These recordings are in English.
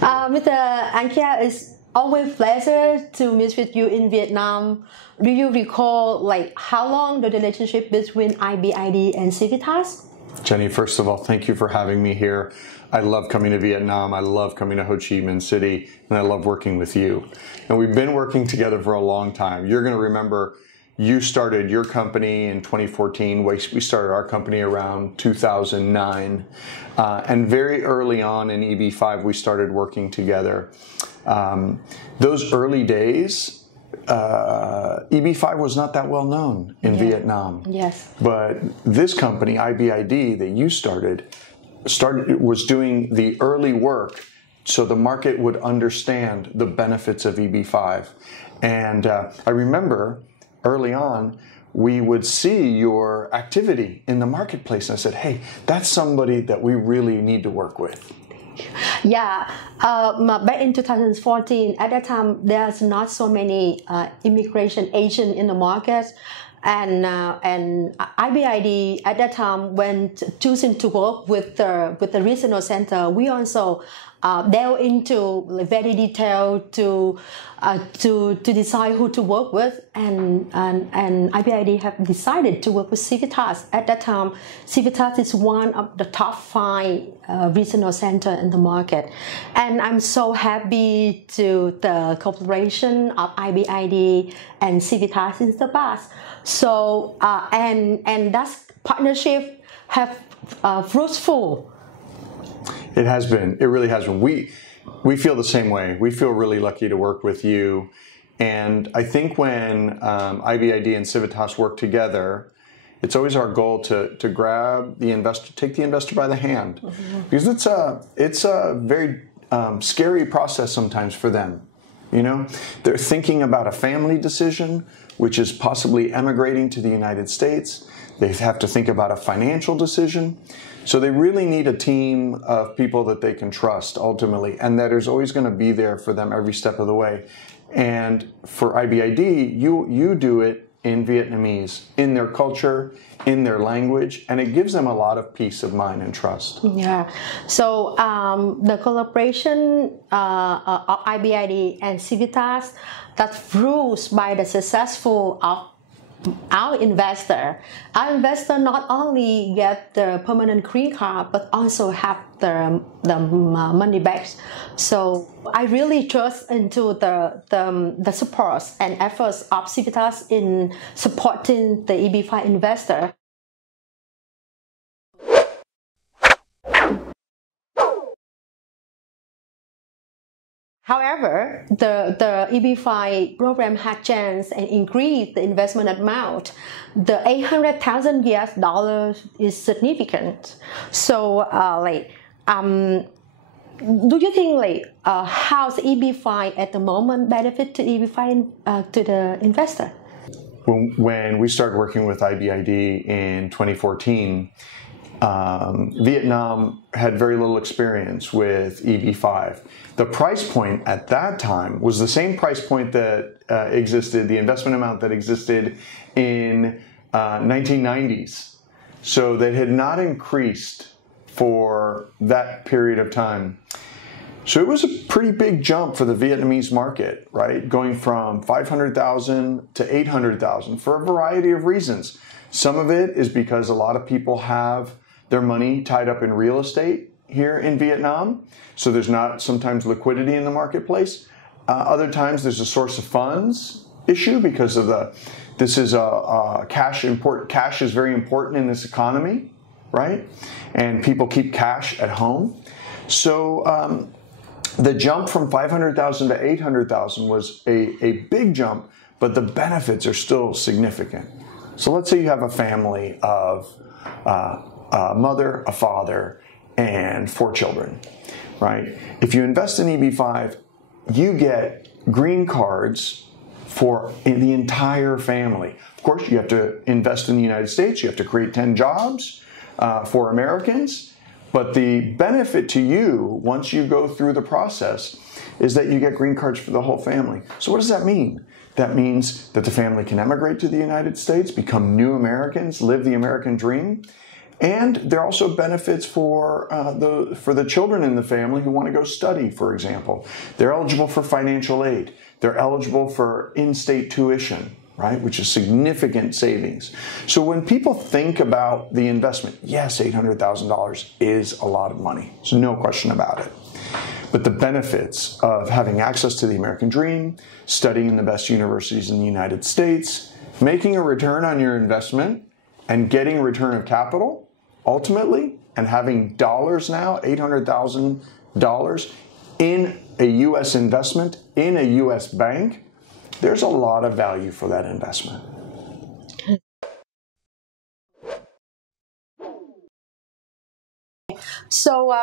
Mr. Anchia, it's always a pleasure to meet with you in Vietnam. Do you recall how long the relationship between IBID and Civitas? Jenny, first of all, thank you for having me here. I love coming to Vietnam. I love coming to Ho Chi Minh City, and I love working with you. And we've been working together for a long time. You're going to remember you started your company in 2014. We started our company around 2009. And very early on in EB-5, we started working together. Those early days, EB-5 was not that well known in Vietnam. Yes. But this company, IBID, that you was doing the early work so the market would understand the benefits of EB-5. And I remember early on, we would see your activity in the marketplace. And I said, hey, that's somebody that we really need to work with. Yeah, back in 2014, at that time, there's not so many immigration agents in the market. And IBID at that time, when choosing to work with the regional center, we also delve into very detailed to decide who to work with, and IBID have decided to work with Civitas. At that time, Civitas is one of the top 5 regional center in the market, and I'm so happy to the cooperation of IBID and Civitas in the past. So and that partnership have fruitful. It has been. It really has been. We feel the same way. We feel really lucky to work with you. And I think when IBID and Civitas work together, it's always our goal to grab the investor, take the investor by the hand. Mm-hmm. Because it's a very scary process sometimes for them. You know, they're thinking about a family decision, which is possibly emigrating to the United States. They have to think about a financial decision. So they really need a team of people that they can trust ultimately, and that is always going to be there for them every step of the way. And for IBID, you do it in Vietnamese, in their culture, in their language, and it gives them a lot of peace of mind and trust. Yeah. So the collaboration of IBID and Civitas, that's ruled by the successful of our investor. Our investor not only get the permanent green card, but also have the money back. So I really trust into the support and efforts of Civitas in supporting the EB-5 investor. However, the EB-5 program had changed and increased the investment amount. The $800,000 is significant. So, do you think how's EB-5 at the moment benefit to EB-5 to the investor? When we started working with IBID in 2014, Vietnam had very little experience with EB-5. The price point at that time was the same price point that existed, the investment amount that existed in 1990s. So that had not increased for that period of time. So it was a pretty big jump for the Vietnamese market, right? Going from 500,000 to 800,000 for a variety of reasons. Some of it is because a lot of people have their money tied up in real estate here in Vietnam, so there's not sometimes liquidity in the marketplace. Other times there's a source of funds issue because of cash is very important in this economy, right? And people keep cash at home. So the jump from 500,000 to 800,000 was a big jump, but the benefits are still significant. So let's say you have a family of a mother, a father, and 4 children, right? If you invest in EB-5, you get green cards for the entire family. Of course, you have to invest in the United States. You have to create 10 jobs for Americans. But the benefit to you, once you go through the process, is that you get green cards for the whole family. So what does that mean? That means that the family can emigrate to the United States, become new Americans, live the American dream. And there are also benefits for the children in the family who want to go study, for example. They're eligible for financial aid. They're eligible for in-state tuition, right, which is significant savings. So when people think about the investment, yes, $800,000 is a lot of money. There's no question about it. But the benefits of having access to the American dream, studying in the best universities in the United States, making a return on your investment, and getting a return of capital, ultimately, and having dollars now, $800,000 in a U.S. investment, in a U.S. bank, there's a lot of value for that investment. So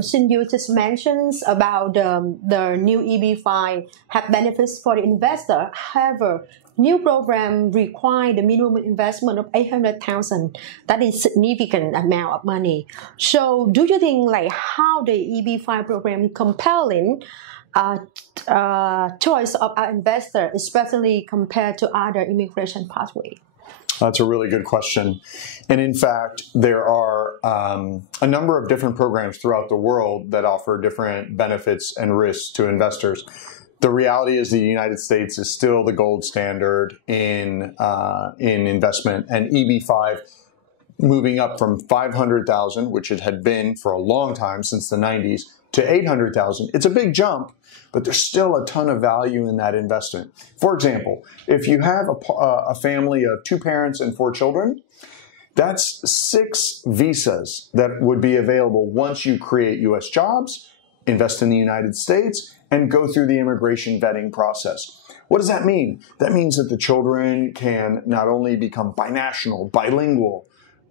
since you just mentioned about the new EB-5 have benefits for the investor, however, new program require the minimum investment of $800,000. That is significant amount of money. So do you think like how the EB-5 program compelling choice of our investor, especially compared to other immigration pathway? That's a really good question. And in fact, there are a number of different programs throughout the world that offer different benefits and risks to investors. The reality is the United States is still the gold standard in investment, and EB-5 moving up from 500,000, which it had been for a long time since the 90s, to 800,000. It's a big jump, but there's still a ton of value in that investment. For example, if you have a family of 2 parents and 4 children, that's 6 visas that would be available once you create U.S. jobs, invest in the United States, and go through the immigration vetting process. What does that mean? That means that the children can not only become binational, bilingual,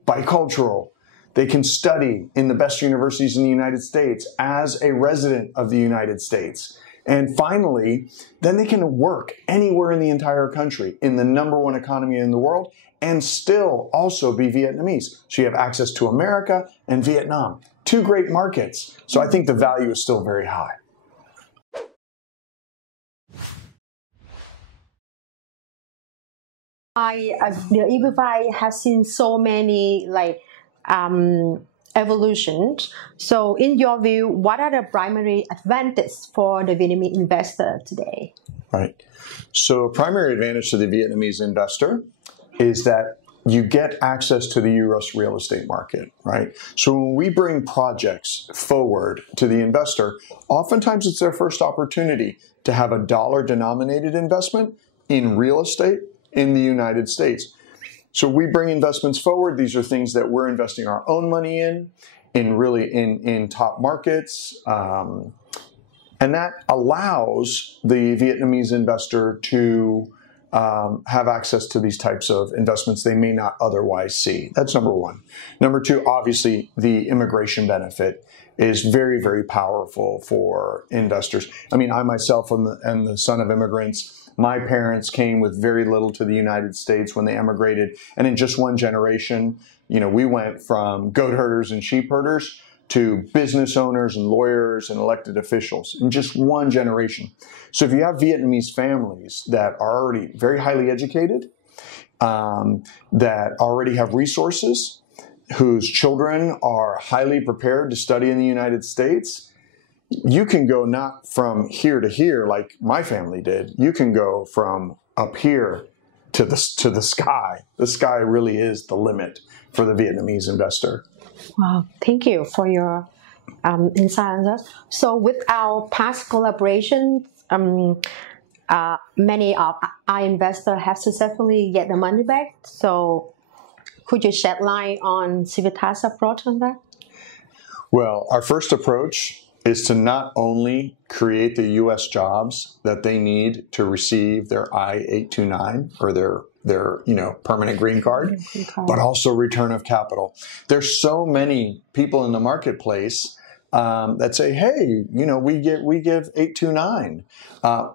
bicultural, they can study in the best universities in the United States as a resident of the United States. And finally, then they can work anywhere in the entire country in the #1 economy in the world and still also be Vietnamese. So you have access to America and Vietnam, 2 great markets. So I think the value is still very high. The EB-5 has seen so many evolutions. So in your view, what are the primary advantages for the Vietnamese investor today? Right. So a primary advantage to the Vietnamese investor is that you get access to the U.S. real estate market, right? So when we bring projects forward to the investor, oftentimes it's their first opportunity to have a dollar-denominated investment in real estate in the United States. So we bring investments forward. These are things that we're investing our own money in top markets. And that allows the Vietnamese investor to have access to these types of investments they may not otherwise see. That's number one. Number two, obviously, the immigration benefit is very, very powerful for investors. I mean, I myself am the son of immigrants. My parents came with very little to the United States when they emigrated. And in just one generation, you know, we went from goat herders and sheep herders to business owners and lawyers and elected officials in just one generation. So if you have Vietnamese families that are already very highly educated, that already have resources, whose children are highly prepared to study in the United States, you can go not from here to here like my family did. You can go from up here to the sky. The sky really is the limit for the Vietnamese investor. Wow, thank you for your insight on that. So with our past collaborations, many of our investors have successfully get the money back. So could you shed light on Civitas' approach on that? Well, our first approach is to not only create the U.S. jobs that they need to receive their I-829 or their permanent green card, but also return of capital. There's so many people in the marketplace that say, hey, we give 829.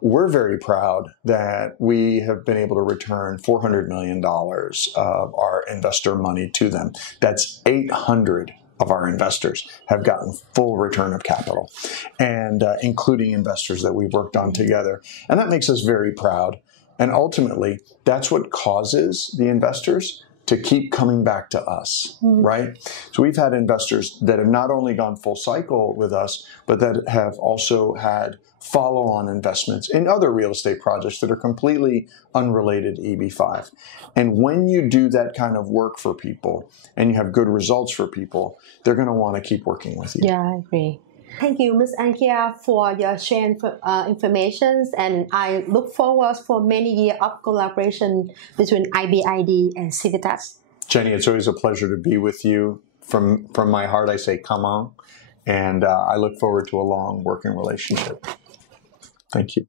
We're very proud that we have been able to return $400 million of our investor money to them. That's 800 of our investors have gotten full return of capital, and including investors that we've worked on together. And that makes us very proud. And ultimately, that's what causes the investors to keep coming back to us, right? So we've had investors that have not only gone full cycle with us, but that have also had follow-on investments in other real estate projects that are completely unrelated to EB-5. And when you do that kind of work for people and you have good results for people, they're going to want to keep working with you. Yeah, I agree. Thank you, Ms. Anchia, for your sharing information, and I look forward for many years of collaboration between IBID and Civitas. Jenny, it's always a pleasure to be with you. From my heart, I say, come on. And I look forward to a long working relationship. Thank you.